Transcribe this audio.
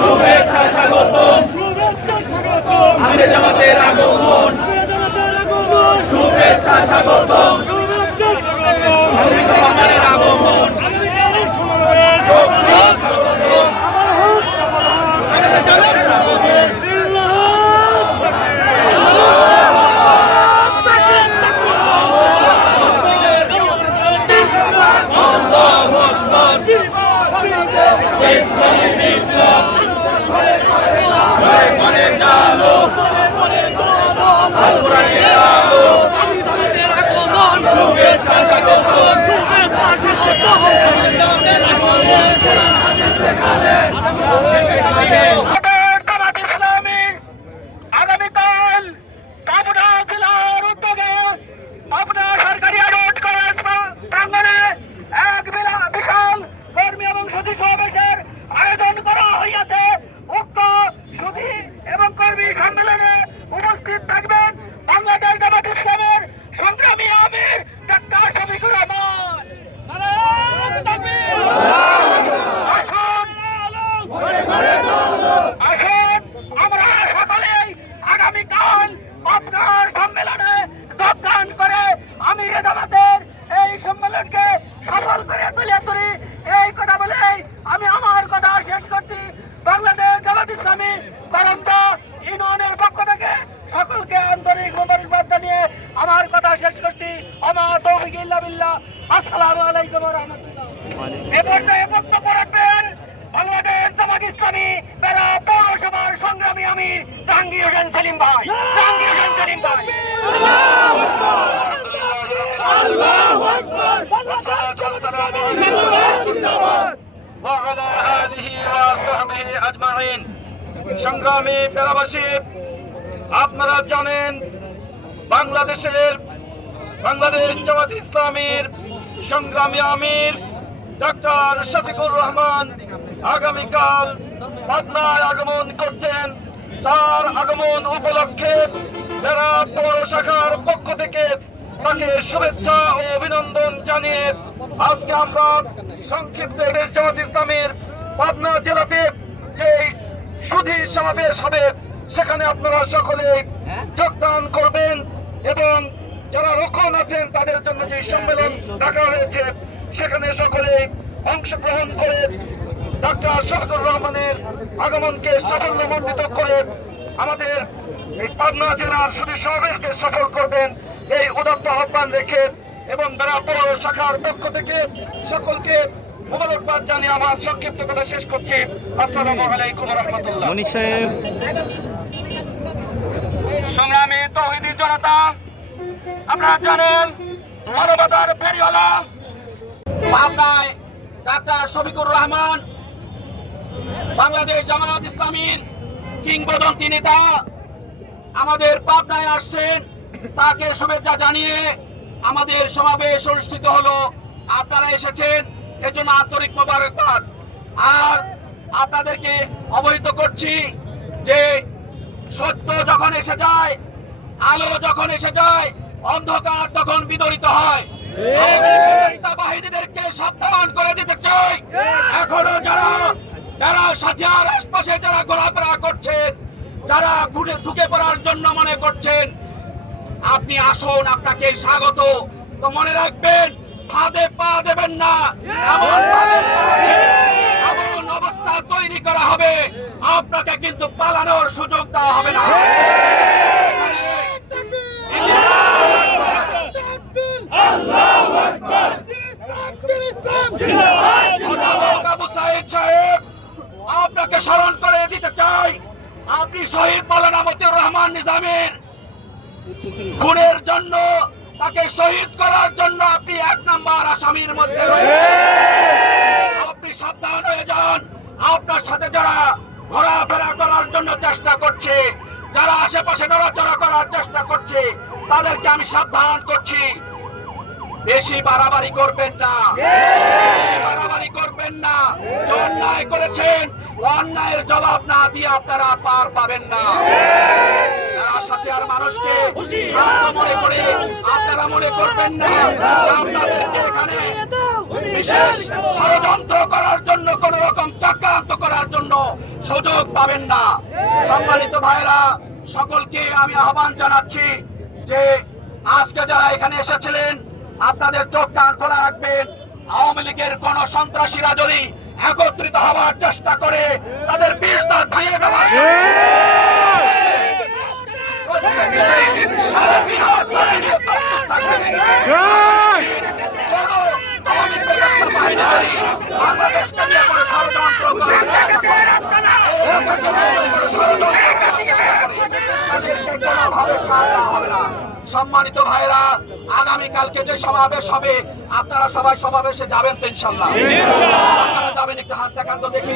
শুভেচ্ছা স্বাগতম, আমিরে জামাতের আগমন, শুভেচ্ছা স্বাগতম, রহমানের আগমন, ইসলামী বিপ্লব ঘরে জালো, আল-কোরআনের আলো, শুভেচ্ছা স্বাগতম, জামাত ইসলামী আগামীকাল পাবনা জেলার উদ্যোগে পাবনা সরকারি রোড কলেজ প্রাঙ্গণে এক বিশাল কর্মী এবং সুধী সমাবেশের আয়োজন করা হইয়াছে। উক্ত সুধী এবং কর্মী সম্মেলনে উপস্থিত থাকবেন বাংলাদেশ জামাত ইসলামের সংগ্রামী আমির ডাক্তার শফিকুর রহমান। আসুন আমরা সকলেই আগামীকাল আপনার সম্মেলনে যোগদান করে আমির জামাতের এই সম্মেলনকে সফল করে তুলে ধরি। এই কথা বলেই আমি আমার কথা শেষ করছি। বাংলাদেশ জামাত ইসলামী করমটা ইউনিয়নের পক্ষ থেকে সকলকে আন্তরিক মোবারকবাদ জানিয়ে আমার কথা শেষ করছি। আমা তৌফিক ইল্লা বিল্লাহ। আসসালামু আলাইকুম ওয়া রাহমাতুল্লাহ। এ পর্যায়ে বক্তব্য রাখবেন বাংলাদেশ জামাত ইসলামী বেড়া পৌরসভার সংগ্রামী আমির জাহাঙ্গীর হোসেন সেলিম ভাই। জাহাঙ্গীর হোসেন সেলিম ভাই। আল্লাহু আকবার, وعلى آله وصحبه أجمعين। সংগ্রামী পেরাবাসী, আপনারা জানেন বাংলাদেশ জামাত ইসলামীর সংগ্রামী আমির ডাক্তার শফিকুর রহমান আগামীকাল পাবনায় আগমন করছেন। তার আগমন উপলক্ষে বেড়া পৌর শাখার পক্ষ থেকে তাকে শুভেচ্ছা ও অভিনন্দন জানিয়ে আজকে আমরা সংক্ষিপ্ত জামাত ইসলামীর পাবনা জেলাতে যে সুধী সমাবেশ হবে সেখানে আপনারা সকলে যোগদান করবেন এবং যারা রক্ষণ আছেন তাদের জন্য যে সম্মেলন ডাকা হয়েছে সেখানে সকলে অংশগ্রহণ করে ডাক্তার শফিকুর রহমানের আগমনকে সাফল্যমণ্ডিত করে আমাদের এই পাবনা জেলার সুধী সমাবেশকে সফল করবেন এই উদাত্ত আহ্বান রেখে এবং বেড়া পৌর শাখার পক্ষ থেকে সকলকে মোবারকবাদ জানিয়ে আমার সংক্ষিপ্ত কথা শেষ করছি। আসসালামু আলাইকুম ওয়া রাহমাতুল্লাহ। মনির সাহেব, সংগ্রামী তৌহিদি জনতা, আপনারা জানেন মানবতার ফেরিওয়ালা পাবনায় ডাক্তার শফিকুর রহমান বাংলাদেশ জামাত ইসলামীর কিংবদন্তি নেতা আমাদের পাবনায় আসছেন। তাকে শুভেচ্ছা জানিয়ে আমাদের সমাবেশ অনুষ্ঠিত হলো। আপনারা এসেছেন এজন্য আন্তরিক মোবারকবাদ। আর আপনাদেরকে অবহিত করছি যে সত্য যখন এসে যায়, আলো যখন এসে যায়, অন্ধকার তখন বিদরিত হয়। বাহিনীদেরকে সাবধান করে দিতে চাই। এখনো যারা সাথিয়ার আশপাশে যারা ঘোরাফেরা করছেন, যারা ঢুকে পড়ার জন্য মনে করছেন, আপনি আসুন, আপনাকে স্বাগত। তো মনে রাখবেন, ফাঁদে পা দেবেন না। এমন অবস্থা তৈরি করা হবে, আপনাকে কিন্তু পালানোর সুযোগ দেওয়া হবে না। আপনাকে স্মরণ করে দিতে চাই, আপনি শহীদ মাওলানা মতিউর রহমান নিজামীর খুনের জন্য, তাকে শহীদ করার জন্য আপনি 1 নম্বর আসামির মধ্যে রয়েছেন। আপনি সাবধান হয়ে যান। আপনার সাথে যারা ঘোরাফেরা করার জন্য চেষ্টা করছে, যারা আশেপাশে নড়াচড়া করার চেষ্টা করছে, তাদেরকে আমি সাবধান করছি, বেশি বাড়াবাড়ি করবেন না, বেশি বাড়াবাড়ি করবেন না। যে অন্যায় করেছেন, অন্যায়ের জবাব না দিয়ে আপনারা পার পাবেন না। সাথিয়ার মানুষকে মনে করে আপনারা মনে করবেন না যে আপনাদেরকে এখানে বিশেষ ষড়যন্ত্র করার জন্য, কোন রকম চক্রান্ত করার জন্য সুযোগ পাবেন না। সম্মানিত ভাইরা, সকলকে আমি আহ্বান জানাচ্ছি যে আজকে যারা এখানে এসেছিলেন আপনাদের চোখ কান খোলা রাখবেন। আওয়ামী লীগের কোন সন্ত্রাসীরা যদি একত্রিত হওয়ার চেষ্টা করে তাদের বিষ দাঁত ভাঙিয়ে দেওয়া বাংলাদেশকে নিয়ে কোনো ষড়যন্ত্র হবে না। সম্মানিত ভাইরা, আগামীকালকে যে সমাবেশ হবে আপনারা সবাই সমাবেশে যাবেন তো ইনশাল্লাহ? আপনারা যাবেন, একটু হাত দেখান তো দেখি।